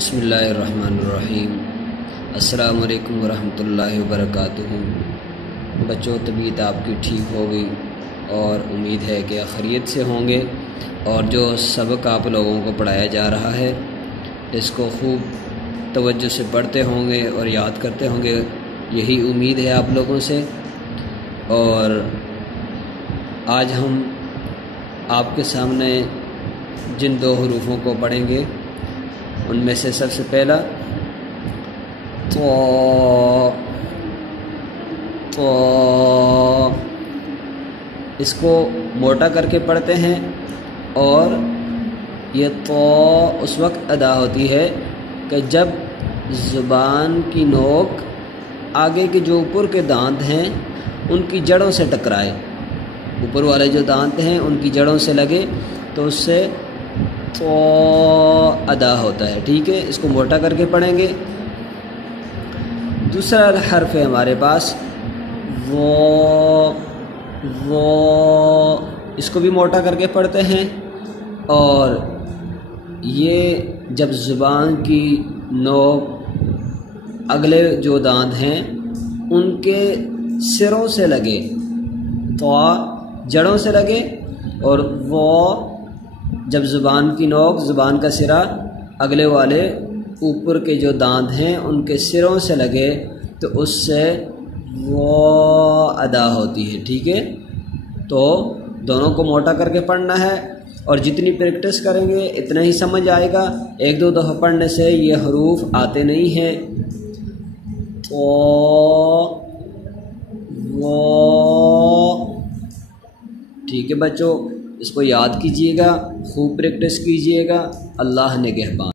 बिस्मिल्लाहिर्रहमानिर्रहीम। अस्सलामु अलैकुम वरहमतुल्लाहि वबरकातुहू। बच्चों, तबीयत आपकी ठीक हो गई और उम्मीद है कि खैरियत से होंगे और जो सबक आप लोगों को पढ़ाया जा रहा है इसको खूब तवज्जो से पढ़ते होंगे और याद करते होंगे, यही उम्मीद है आप लोगों से। और आज हम आपके सामने जिन दो हरूफों को पढ़ेंगे उनमें से सबसे पहला तो इसको मोटा करके पढ़ते हैं और ये तो उस वक्त अदा होती है कि जब ज़ुबान की नोक आगे के जो ऊपर के दांत हैं उनकी जड़ों से टकराए, ऊपर वाले जो दांत हैं उनकी जड़ों से लगे तो उससे तो अदा होता है। ठीक है, इसको मोटा करके पढ़ेंगे। दूसरा हर्फ है हमारे पास वो, इसको भी मोटा करके पढ़ते हैं और ये जब ज़ुबान की नोक अगले जो दांत हैं उनके सिरों से लगे, तो जड़ों से लगे, और वो जब ज़ुबान की नोक, ज़ुबान का सिरा अगले वाले ऊपर के जो दांत हैं उनके सिरों से लगे तो उससे वो अदा होती है। ठीक है, तो दोनों को मोटा करके पढ़ना है और जितनी प्रैक्टिस करेंगे इतना ही समझ आएगा। एक दो दफ़ा पढ़ने से ये हरूफ आते नहीं हैं। तो वो, ठीक है बच्चों, इसको याद कीजिएगा, खूब प्रैक्टिस कीजिएगा। अल्लाह निगहबान।